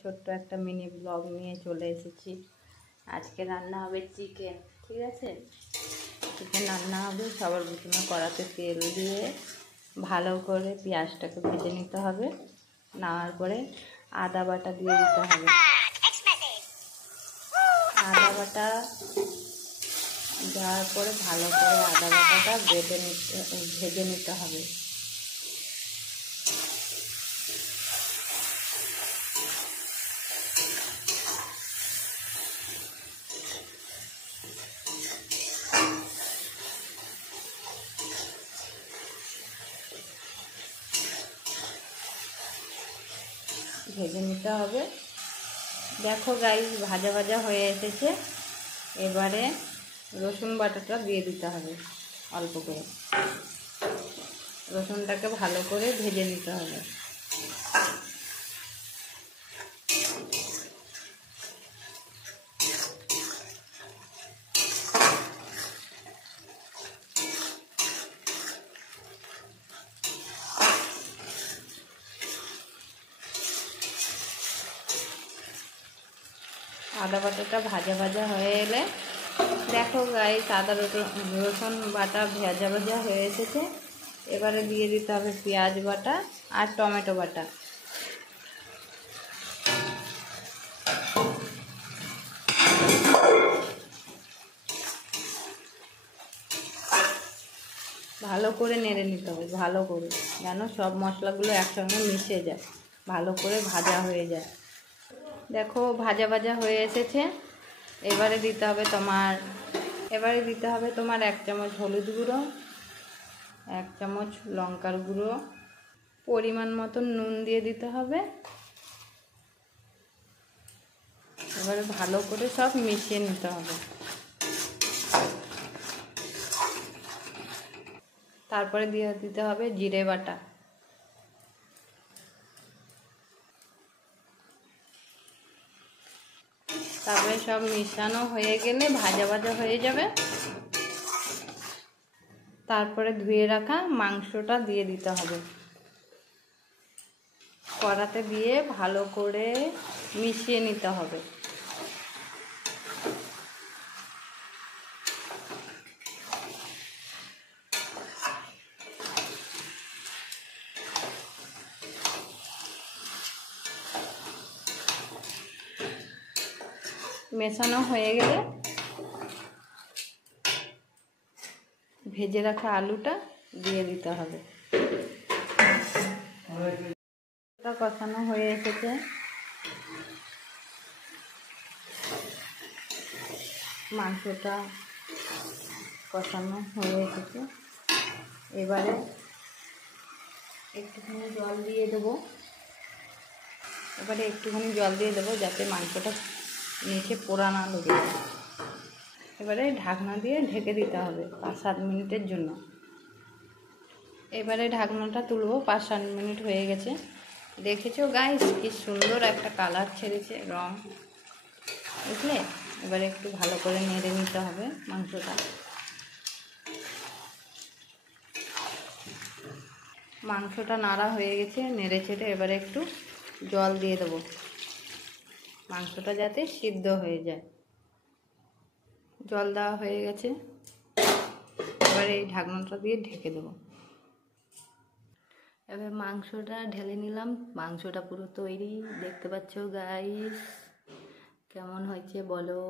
ছোট্ট একটা mini blog নিয়ে চলে এসেছি। আজকে রান্না হবে চিকেন, ঠিক আছে? চিকেন রান্না হবে। সবার প্রথমে কড়াতে তেল দিয়ে ভালো করে পেঁয়াজটাকে ভেজে নিতে হবে। নেওয়ার পরে আদা বাটা দিয়ে দিতে হবে। আদা বাটা দেওয়ার পরে ভালো করে আদা বাটাটা ভেজে নিতে হবে। ভেজে নিতে হবে। দেখো গাইস, ভাজা ভাজা হয়ে এসেছে। এবারে রসুন বাটাটা দিয়ে দিতে হবে অল্প করে। রসুনটাকে ভালো করে ভেজে নিতে হবে। আদা বাটাটা ভাজা ভাজা হয়ে এলে দেখো গাইস, আদা রসুন বাটা ভাজা ভাজা হয়ে এসেছে। এবারে দিয়ে দিতে হবে পেঁয়াজ বাটা আর টমেটো বাটা। ভালো করে নেড়ে নিতে হবে, ভালো করে, যেন সব মশলাগুলো একসঙ্গে মিশে যায়, ভালো করে ভাজা হয়ে যায়। দেখো ভাজা ভাজা হয়ে এসেছে। এবারে দিতে হবে তোমার 1 চামচ হলুদ গুঁড়ো, 1 চামচ লঙ্কার গুঁড়ো, পরিমাণ মতন নুন দিয়ে দিতে হবে। এবারে ভালো করে সব মিশিয়ে নিতে হবে। তারপরে দিয়ে দিতে হবে জিরে বাটা। তারপরে সব মিশানো হয়ে গেলে ভাজা ভাজা হয়ে যাবে। তারপরে ধুয়ে রাখা মাংসটা দিয়ে দিতে হবে। কড়াতে দিয়ে ভালো করে মিশিয়ে নিতে হবে। মেশানো হয়ে গেলে ভেজে রাখা আলুটা দিয়ে দিতে হবে। কষানো হয়ে এসেছে। মাংসটা কষানো হয়ে এসেছে। এবারে একটুখানি জল দিয়ে দেবো। যাতে মাংসটা নিচে পোড়া না লেগে যায়। এবারে ঢাকনা দিয়ে ঢেকে দিতে হবে 5-7 মিনিটের জন্য। এবারে ঢাকনাটা তুলবো। 5-7 মিনিট হয়ে গেছে। দেখেছো গাইস, কি সুন্দর একটা কালার ছেড়েছে, রং, বুঝলে? এবারে একটু ভালো করে নেড়ে নিতে হবে মাংসটা। মাংসটা নাড়া হয়ে গেছে, নেড়ে চেড়ে এবারে একটু জল দিয়ে দেবো, মাংসটা যাতে সিদ্ধ হয়ে যায়। জল দেওয়া হয়ে গেছে। এবারে এই ঢাকনাটা দিয়ে ঢেকে দেবো। এবার মাংসটা ঢেলে নিলাম। মাংসটা পুরো তৈরি, দেখতে পাচ্ছ গাইস। কেমন হয়েছে বলো।